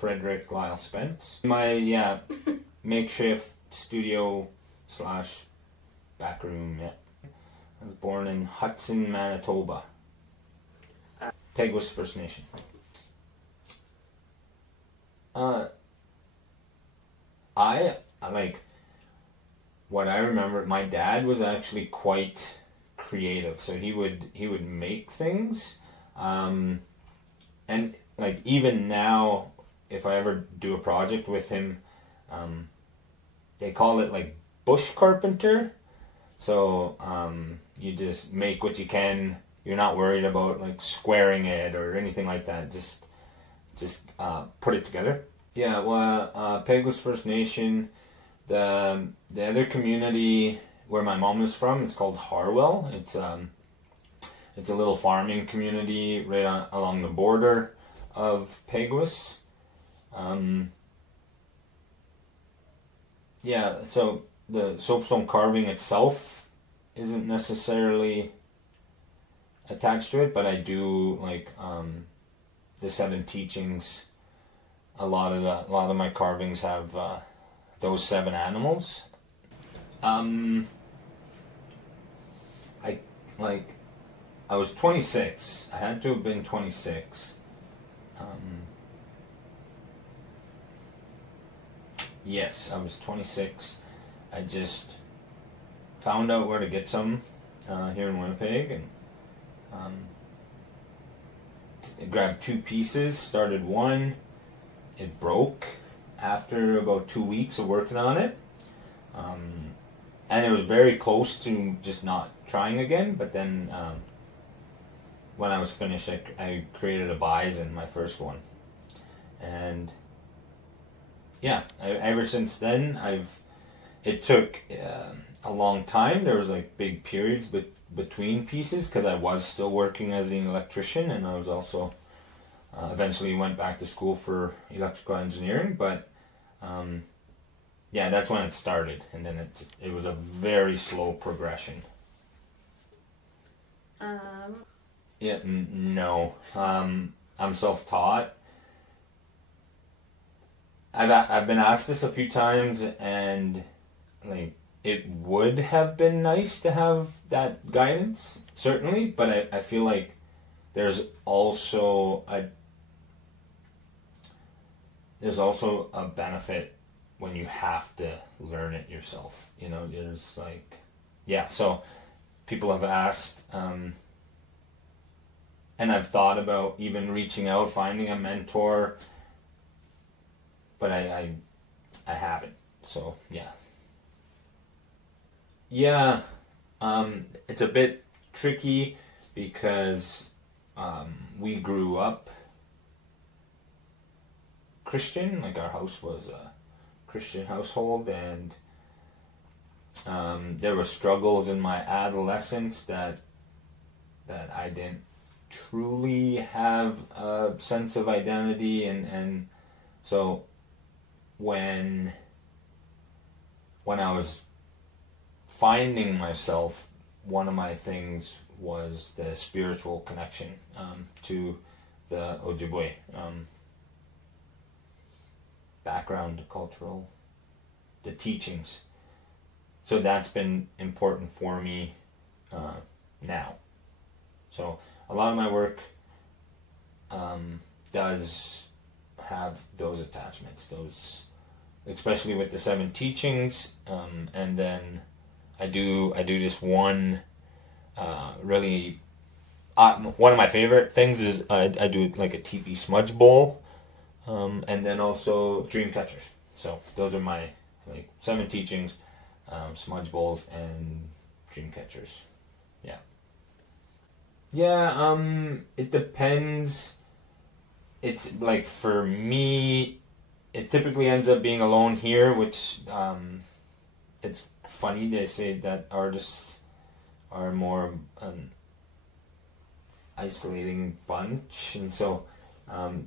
Fredrick Lyle Spence. My, makeshift studio slash back room, I was born in Hudson, Manitoba. Peguis First Nation. What I remember, my dad was actually quite creative, so he would make things, and like even now, if I ever do a project with him, they call it like bush carpenter. So you just make what you can. You're not worried about like squaring it or anything like that. Just put it together. Yeah, well, Peguis First Nation, the other community where my mom is from, it's called Harwell. It's a little farming community right along the border of Peguis. Yeah, so the soapstone carving itself isn't necessarily attached to it, but I do like the 7 teachings. A lot of my carvings have those 7 animals. I was 26. I had to have been 26. Yes, I was 26. I just found out where to get some here in Winnipeg, and I grabbed 2 pieces, started one. It broke after about 2 weeks of working on it. And it was very close to just not trying again, but then when I was finished, I created a bison, my first one. And yeah, ever since then, it took a long time. There was like big periods between pieces because I was still working as an electrician, and I was also eventually went back to school for electrical engineering, but yeah, that's when it started, and then it was a very slow progression. Yeah, no. I'm self-taught. I've been asked this a few times, and like it would have been nice to have that guidance, certainly, but I feel like there's also a benefit when you have to learn it yourself. You know, there's like, yeah, so people have asked, and I've thought about even reaching out, finding a mentor, but I haven't. So yeah. Yeah, it's a bit tricky because we grew up Christian, like our house was a Christian household, and there were struggles in my adolescence that I didn't truly have a sense of identity, and so when I was finding myself, one of my things was the spiritual connection to the Ojibwe background, cultural, the teachings. So that's been important for me now. So a lot of my work does have those attachments, especially with the 7 teachings, and then I do this one really one of my favorite things is I do like a teepee smudge bowl, and then also dream catchers. So those are my like 7 teachings, smudge bowls and dream catchers. Yeah, it depends. It's like for me, it typically ends up being alone here, which it's funny they say that artists are more an isolating bunch, and so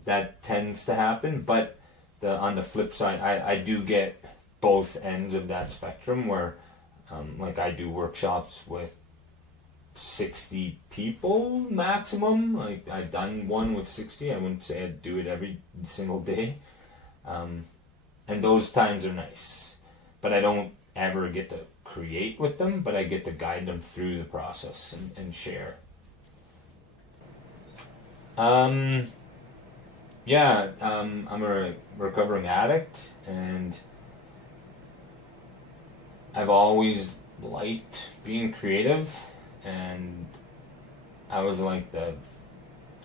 that tends to happen. But on the flip side, I do get both ends of that spectrum where like I do workshops with 60 people maximum. Like I've done one with 60. I wouldn't say I'd do it every single day, And those times are nice. But I don't ever get to create with them, but I get to guide them through the process and share. I'm a recovering addict, and I've always liked being creative, and I was like the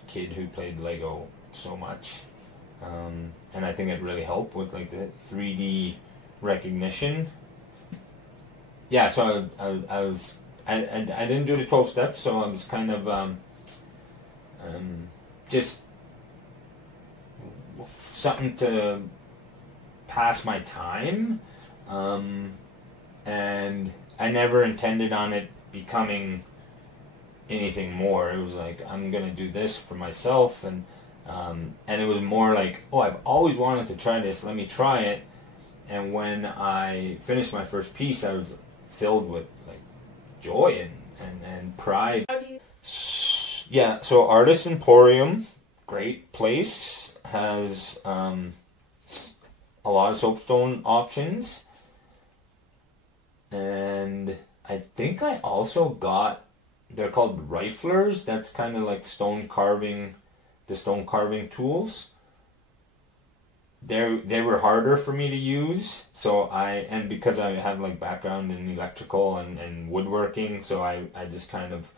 kid who played Lego so much, and I think it really helped with like the 3D recognition. Yeah, so I didn't do the 12 steps, so I was kind of just something to pass my time, and I never intended on it becoming anything more. It was like, I'm gonna do this for myself, and it was more like, oh, I've always wanted to try this, let me try it. And when I finished my first piece, I was filled with like joy and pride. Yeah, so Artist Emporium, great place, has a lot of soapstone options, and I think I also got, they're called riflers. That's kind of like the stone carving tools. They were harder for me to use, so and because I have like background in electrical and woodworking, so I just kind of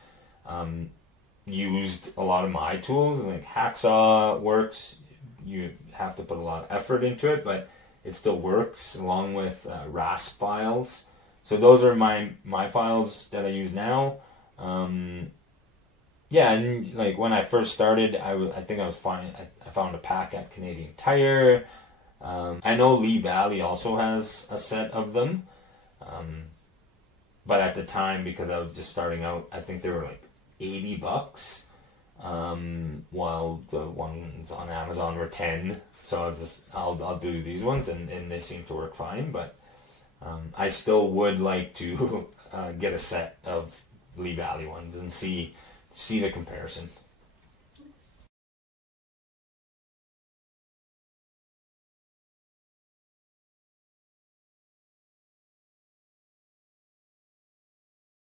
used a lot of my tools. Like hacksaw works, you have to put a lot of effort into it, but it still works, along with rasp files. So those are my files that I use now. Yeah, and like when I first started, I think I was fine. I found a pack at Canadian Tire. I know Lee Valley also has a set of them, but at the time, because I was just starting out, I think they were like $80, while the ones on Amazon were 10. So I was just, I'll do these ones, and they seem to work fine. But I still would like to get a set of Lee Valley ones and see the comparison.